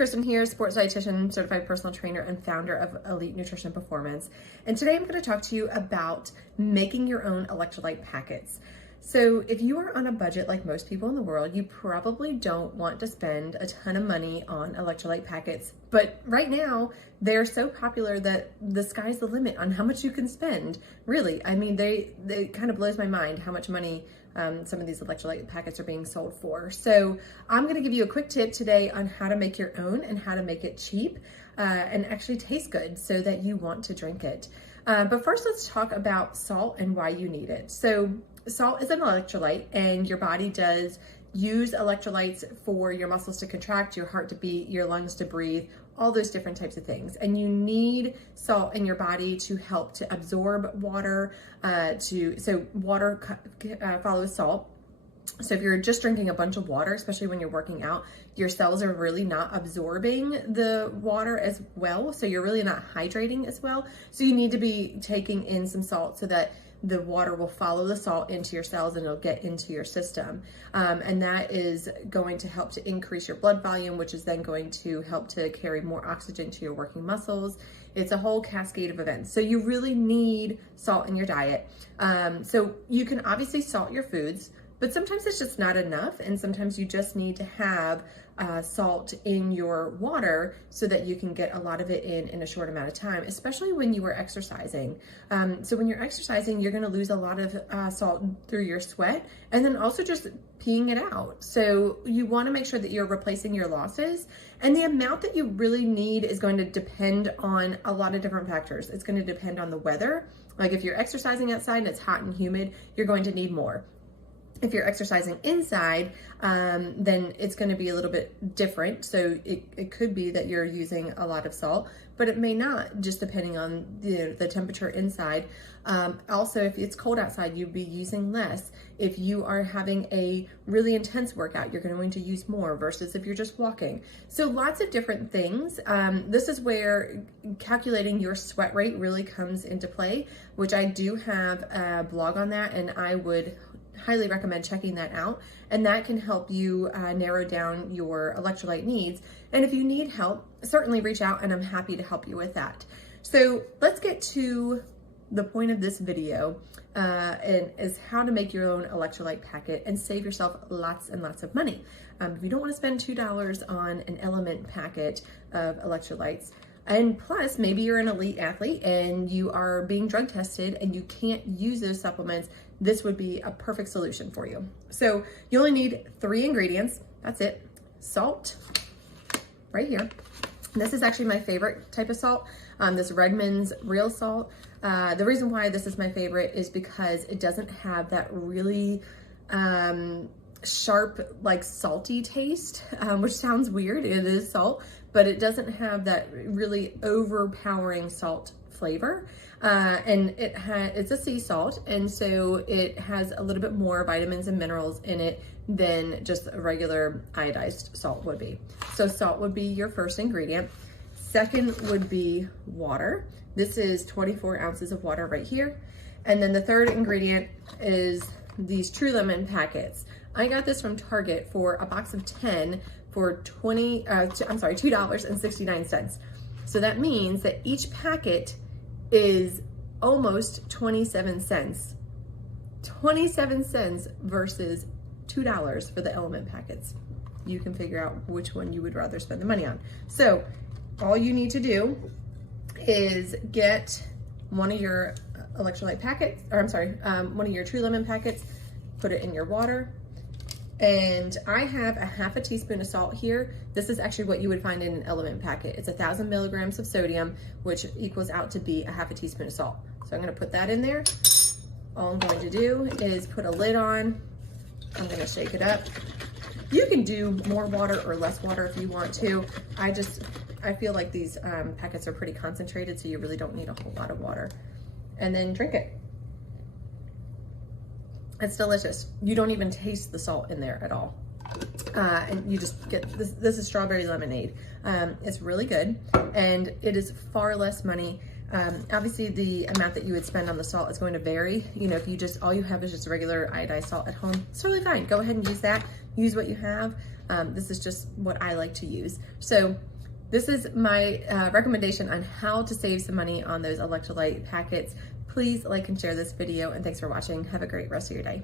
Kristen here, sports dietitian, certified personal trainer, and founder of Elite Nutrition Performance. And today I'm going to talk to you about making your own electrolyte packets. So if you are on a budget like most people in the world, you probably don't want to spend a ton of money on electrolyte packets. But right now, they're so popular that the sky's the limit on how much you can spend. Really, I mean, they kind of blows my mind how much money some of these electrolyte packets are being sold for. So I'm going to give you a quick tip today on how to make your own and how to make it cheap and actually taste good so that you want to drink it. But first, let's talk about salt and why you need it. So salt is an electrolyte, and your body does use electrolytes for your muscles to contract, your heart to beat, your lungs to breathe, all those different types of things. And you need salt in your body to help to absorb water, so water follows salt. So if you're just drinking a bunch of water, especially when you're working out, your cells are really not absorbing the water as well. So you're really not hydrating as well. So you need to be taking in some salt so that the water will follow the salt into your cells and it'll get into your system. And that is going to help to increase your blood volume, which is then going to help to carry more oxygen to your working muscles. It's a whole cascade of events. So you really need salt in your diet. So you can obviously salt your foods, but sometimes it's just not enough. And sometimes you just need to have salt in your water so that you can get a lot of it in a short amount of time, especially when you are exercising. So when you're exercising, you're gonna lose a lot of salt through your sweat and then also just peeing it out. So you wanna make sure that you're replacing your losses, and the amount that you really need is going to depend on a lot of different factors. It's gonna depend on the weather. Like if you're exercising outside and it's hot and humid, you're going to need more. If you're exercising inside, then it's going to be a little bit different. So it could be that you're using a lot of salt, but it may not, just depending on the temperature inside. Also, if it's cold outside, you'd be using less. If you are having a really intense workout, you're going to use more versus if you're just walking. So lots of different things. This is where calculating your sweat rate really comes into play, which I do have a blog on that, and I would highly recommend checking that out, and that can help you narrow down your electrolyte needs. And if you need help, certainly reach out and I'm happy to help you with that. So let's get to the point of this video, and is how to make your own electrolyte packet and save yourself lots and lots of money. If you don't want to spend $2 on an element packet of electrolytes, and plus, maybe you're an elite athlete and you are being drug tested and you can't use those supplements, this would be a perfect solution for you. So you only need 3 ingredients. That's it. Salt, right here. This is actually my favorite type of salt, this Redmond's real salt. The reason why this is my favorite is because it doesn't have that really sharp, like salty taste, which sounds weird. It is salt, but it doesn't have that really overpowering salt flavor. And it's a sea salt, and so it has a little bit more vitamins and minerals in it than just a regular iodized salt would be. So salt would be your first ingredient. Second would be water. This is 24 ounces of water right here. And then the third ingredient is these True Lemon packets. I got this from Target for a box of 10 for $2.69. So that means that each packet is almost 27 cents. 27 cents versus $2 for the element packets. You can figure out which one you would rather spend the money on. So all you need to do is get one of your electrolyte packets, or one of your True Lemon packets, put it in your water. And I have a half a teaspoon of salt here. This is actually what you would find in an element packet. It's 1,000 milligrams of sodium, which equals out to be a half a teaspoon of salt. So I'm gonna put that in there. All I'm going to do is put a lid on. I'm gonna shake it up. You can do more water or less water if you want to. I feel like these packets are pretty concentrated, so you really don't need a whole lot of water. And then drink it. It's delicious. You don't even taste the salt in there at all. And you just get, this is strawberry lemonade. It's really good, and it is far less money Obviously the amount that you would spend on the salt is going to vary. You know, if you just, all you have is just regular iodized salt at home, it's totally fine. Go ahead and use that. Use what you have. This is just what I like to use. So this is my recommendation on how to save some money on those electrolyte packets. Please like and share this video, and thanks for watching. Have a great rest of your day.